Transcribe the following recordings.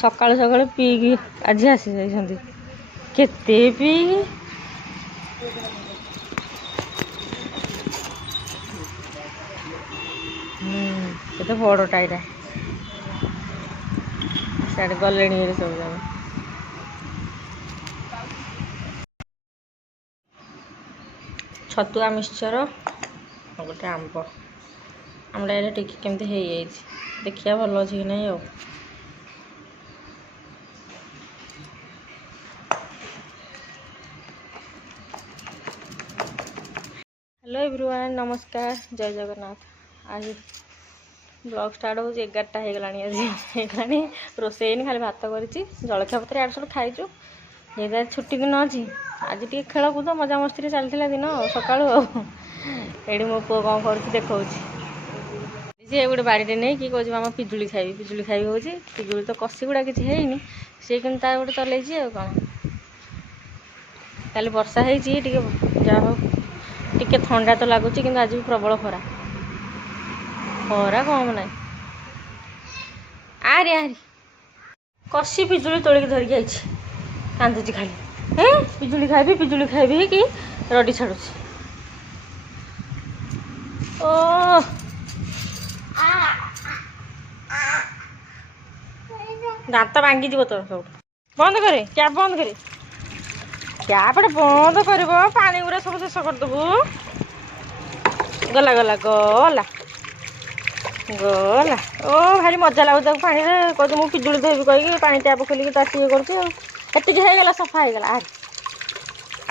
सकाळु सकाळु Peaky आज आसी जाइछन्ती केते पीकी केते बड़टा एटा साडे गलेनी सब जाने छतुआ मिक्सचर गोटे आंब आमटा ये टिके केमती हो देखिया भल अच्छे कि नहीं आउ हेलो एवरीवन नमस्कार जय जगन्नाथ आज ब्लॉग स्टार्ट हो 11टा हो गलानी आज होगलानी रोसे खाली भात कर जलखिया पत्र आड़ सब खाइचु ये छुट्टी दिन अच्छी आज टे खेलकूद मजा मस्ती चलता दिन सकालू ये मो पु कौन कर देखा सी गोटे बाड़ी नहीं कि कह मामा पिजुली खाई हूँ पिजुली तो कषी गुड़ा किसी है सी कि गोटे चल कौन काली वर्षा है जहा हो टिके ठंडा तो लगुच कि आज भी प्रबल खरा खरा कम ना आरी आरी कषी पिजुली तोलिक धरिकी आई कांदुची खाली पिजुली खाइबी कि रडी छाड़ू ओ दांत भांगी जीव तो सब बंद करे टैप बंद करे टैप बंद कर पानी गुरा सब शेष करदेबू गला गला गला गला ओ भारी मजा लगुता पानी कह मुझे पिजुली धोबी कहीकि पानी टैप खोलिकी तार ये करगला सफा हो गला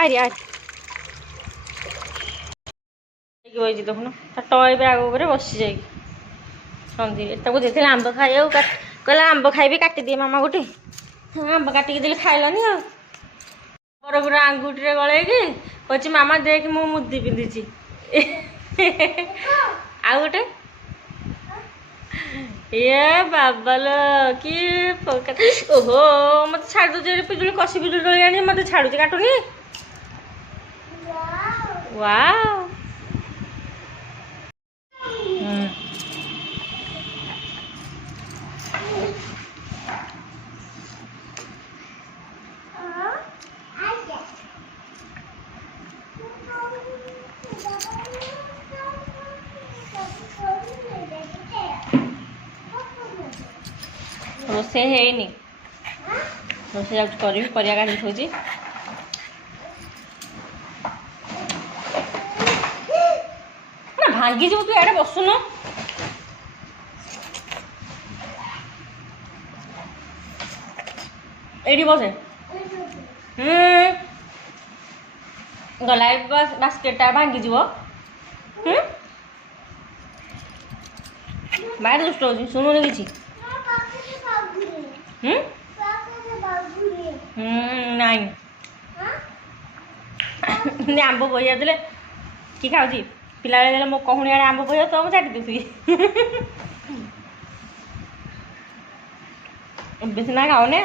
आरी आरी बजी देखुन टय बैग उपर बसी जाए संधि देते आंब खाई कहला आंब खाइबी काटिदिए मामा गोटे आंब काटिकी देली खाइलानी बड़ पूरा आंगुठी गलैकी कह मामा देख मु मुदी पिंधि आ गोटे ये बाबाल कि ओहो मत छाड़ दूचे पिजुली कषि पिजुली डोली आनी मत छाड़ू काटुनी वाओ रोसे है रोसे जा करी परिया काटी थोची ना भांगी जो तू एडे बसुन एडी बसे गला बास्केटा भांगी जीव बाहर दुष्ट हो शुणुनि किसी नाई आंब बही जाते कि खाऊँ पिला बेले मो कहूनी आड़े आंब बही तो मुझे चाटी देवी बेस ना खाऊने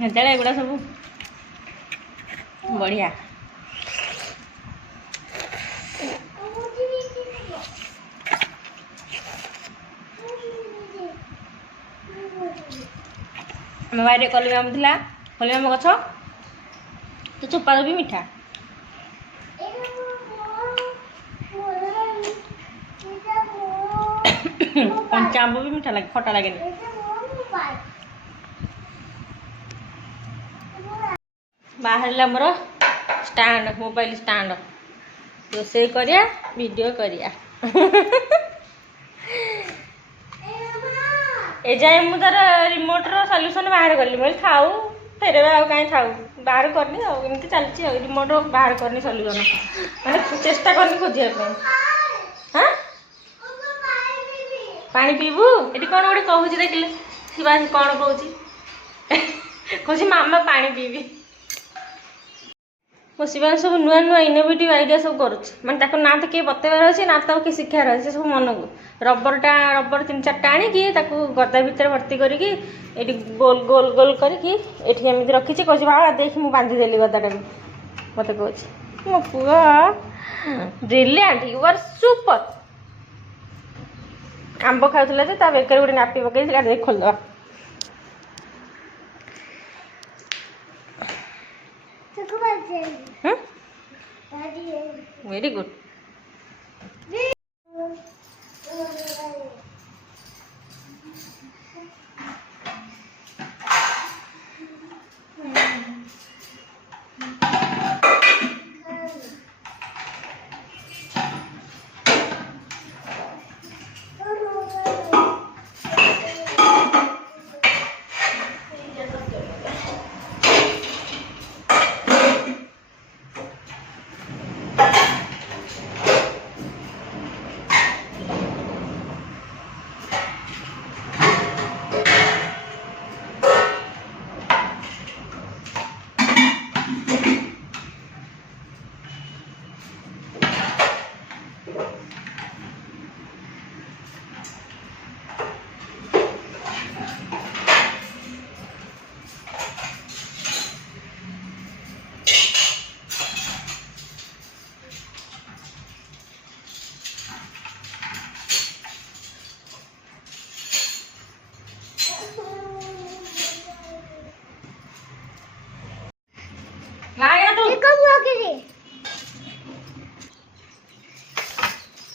हेतु एगुड़ा सब बढ़िया आम बाहर कलिम था कलिम गछ तो चोपा भी मीठा कंचा आंब भी मीठा लगे खटा लगे बाहर आमर स्टैंड मोबाइल स्टैंड रोसे करिया वीडियो करिया ए जाए मु तार रिमोटर सल्यूशन बाहर कली मैं थाऊ फेर कहीं थाऊ बाहर करनी आमती चलती रिमोट बाहर करनी सल्यूशन मैंने चेष्टा करनी खोजा हाँ पानी पीबू ये कौन गोटे कहूँ देखिले शिवाजी कौन कहूँ मामा पानी पीबी मो शिवानी सब नुआ नुआ इनोवेटिव आइडिया सब करुँच ना तो किए बतेबार अच्छे ना तो किए शिखार अच्छे सब मन को रबर 3-4टा आणिकी गदा भितर भर्ती करके गोल गोल गोल करके एमती रखी कह बाबा देख मुझे बांधिदेली गदाटा भी मत कह मो पुआ ब्रिलियंट यू आर सुपर आंब खाऊला जे ता बेकर गोटे नापी पकई देख खोलदे वेरी गुड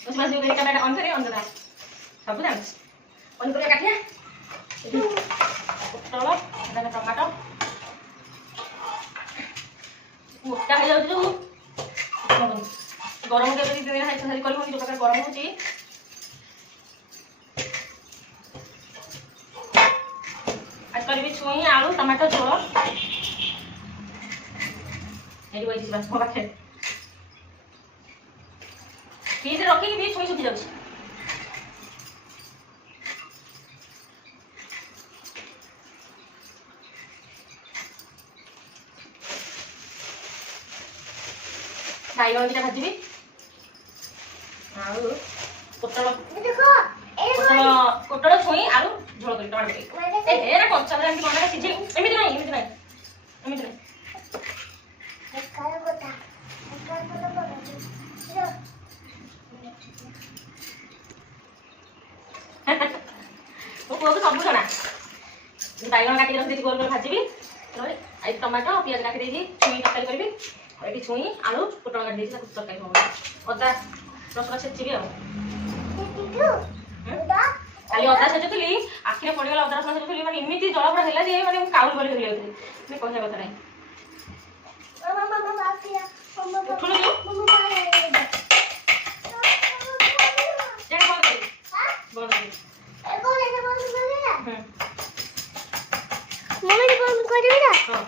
उसमें जो कैमरा ऑन करे ऑन करा सब जान ऑन कर काटिया टमाटो टमाटो मोटा हो जाउ जो गरम के दिन दिन हाई सारी करबो जो प्रकार गरम होची आज करबी छुई आलू टमाटो झोल एडी वइसी बस हो बाखे फ्रिज रखी भी छुई सुखी जाउछ बाइगन दिटा भाजीबी आलू पोटल देखो पोटल छुई आलू झोल करी टमाटो ए एरा कच्चा एमती बना सिझे एमिति नहीं काया गोटा वो को सब जना बाइगन काटी रख देती गोल गोल भाजीबी आई टमाटो प्याज काटी देती छुई तरकारी करबी एटी छुई आलू पोटल काटी देती तरकारी हो अदा रसुण छेचिबी आ खाली अदा छेचुली आखिरे पड़गला अदा रसुण छेचुली माने इमिति जळपड़ा हैला जे माने काउल बोली हेले होती मैं कहया कथा नहीं उठुनु जो जेड बोल दे बोल दे मम्मी बंद कर दे बेटा हां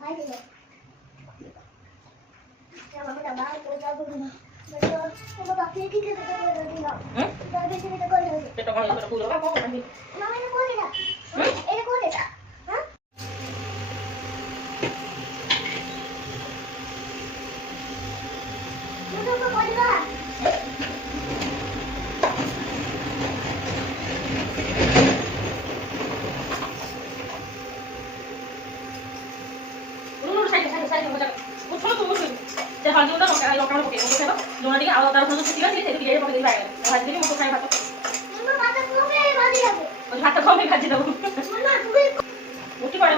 भाई दे क्या मम्मी बाहर को जा दूंगा तो बाकी की के तो दिला दादी से तो कर दे तो कौन तो पूरा का कौन नहीं मम्मी ने बोल दिया ए को देता हां तो बोलवा लुण टे आलू अदा रसुण छुटिला से पकड़ दी भाजी देवी मुझे खाई भात भात कम भाजी दबू उठी पड़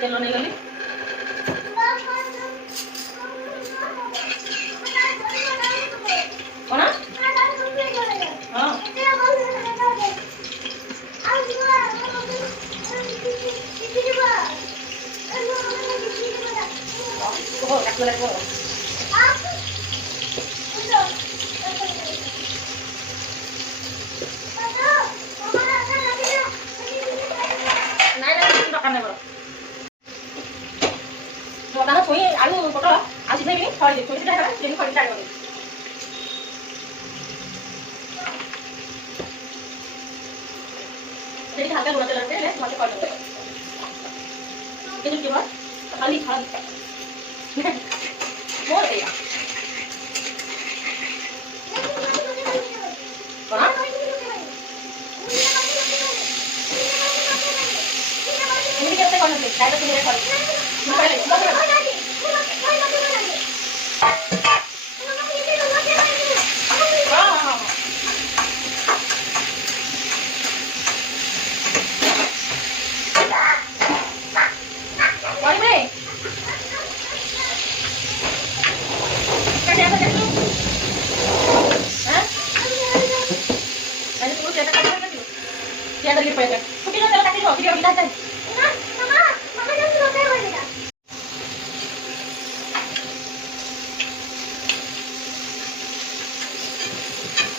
तेल नहीं गली कौन हाँ छुई आलू पोटल आज नहीं खड़ी छुई खड़ी खड़ी स्टार्ट कर हल्का लुण तेल रखे मत कर खाली खाली मोर देगा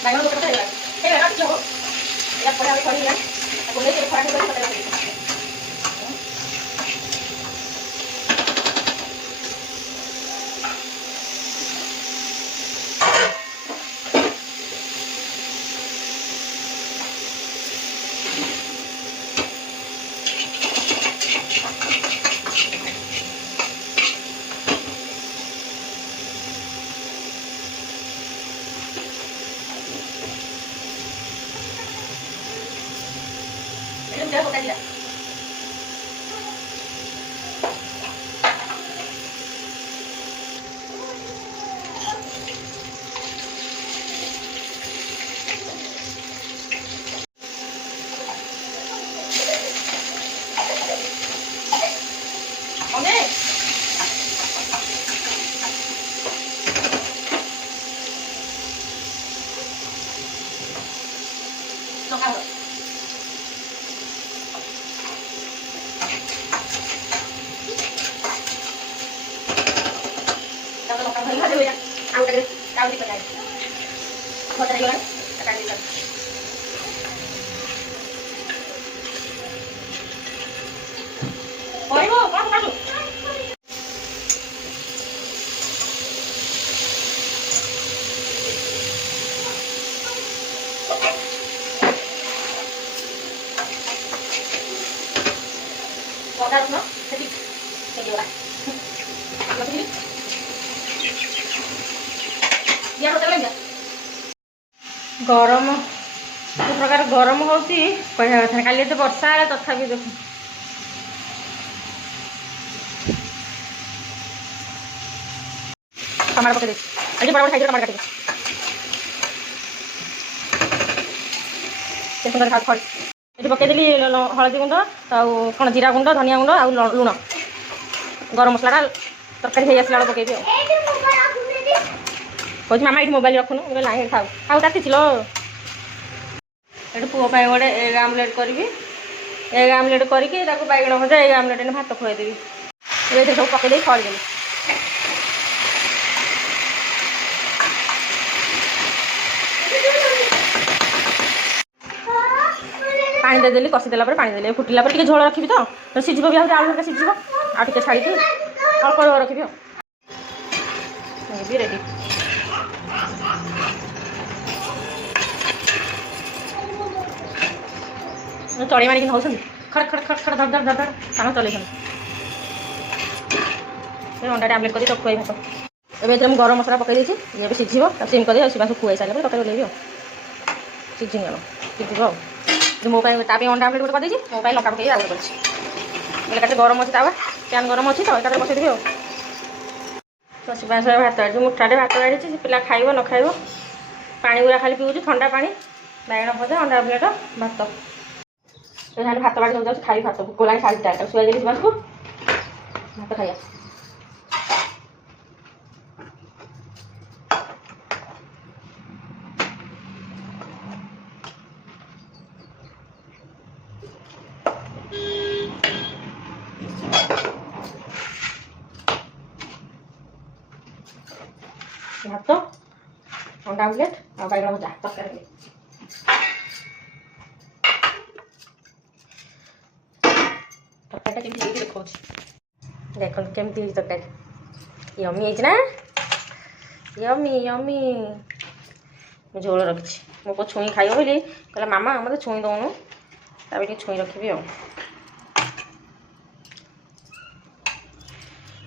ବାଇଗଣ ଗୋଟେ କଥା ହେଇଗଲା ଟିକେ ହବ ଏଇଟା ପରେ ଆମେ କରିଲା ତାକୁ ନେଇକି ଖରାପ କରି ପକେଇବା। Udah buka tidak? Oke. Lokal. Kau dipakai. Buat lagi kan? Akan dipakai. Oh, ibu, kamu. Wadah no? Sedikit. Sedikit. Lebih. Biar hotel enggak? गरम एक प्रकार गरम होती कहवा कथा काली तो वर्षा है तथापि देख टमाटर पकड़ आज बड़ा बड़ा साइज टमाटर काटे सुंदर खा खड़ी ये पकईदेली हलदी गुंड कौन जीरा गुंड धनिया गुंड आ लुण गरम मसला तरकारी हो आसला पकईबी कौन मामा ये मोबाइल रखुन लाइन खाऊ खाऊ ताती ये पुओ गोटे एग आमलेट करी एग आमलेट करके बैगण भजा एग आमलेट भात खुआईदेवी ये सब पकईदे खड़ीदेली पानी देदेली कषिदेला पानी देली फुटिला टे झोल रखी तो सीझ भी आलू हल्का सीझ आगे छाड़ी अल्प रखी भी रेडी चढ़ी मारिक हूँ खड़ खड़ खड़ खड़ धड़ धड़ धड़ धड़ सामान चल अंडा आमलेट कर खुआई भात एवं गरम मसला पकई ये भी सीझ सिम कर शिवास खुआई सारे तक ओल्लैबी सीझीगल सीझ मो अंडा आमलेट गोटे करदेगी मो लंका पकई आगे कर गरम अच्छी तावा प्यान गरम अच्छी तो एक बसईदेवी तो शिवास भात जो मुठाटे भात गाड़ी पिला खाइब न खाइब पानी गुरा खाली पीऊँ ठंडा पानी बैगण भजा अंडा आमलेट भात भात बाड़ी सब जाऊँ खाई भात भोक लगे 4:30 शुआई देली शिवास को भात खाइया भात अंडा आमलेट आ बैगण भजा तरकारी तरकारी देखो देख केमती तरकारी यमी ना यमी यमी झोल रखी मो को छुई खाइब बोली कहला मामा मत छुई दौनु ताकि छुई रखी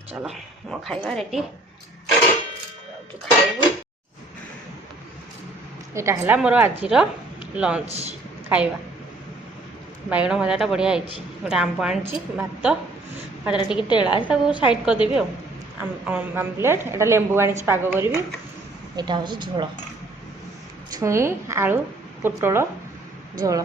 चलो मो खाइबा रेडी खाइबू यहाँ है मोर आज लंच खाइबा बैगण भजाटा बढ़िया है गोटे आंब आनी भात भाजटा टी तेला साइड करदेवी आमलेट एटा लेंबू आनी पाग करी यहाँ हूँ झोल छुई आलू पोटल झोल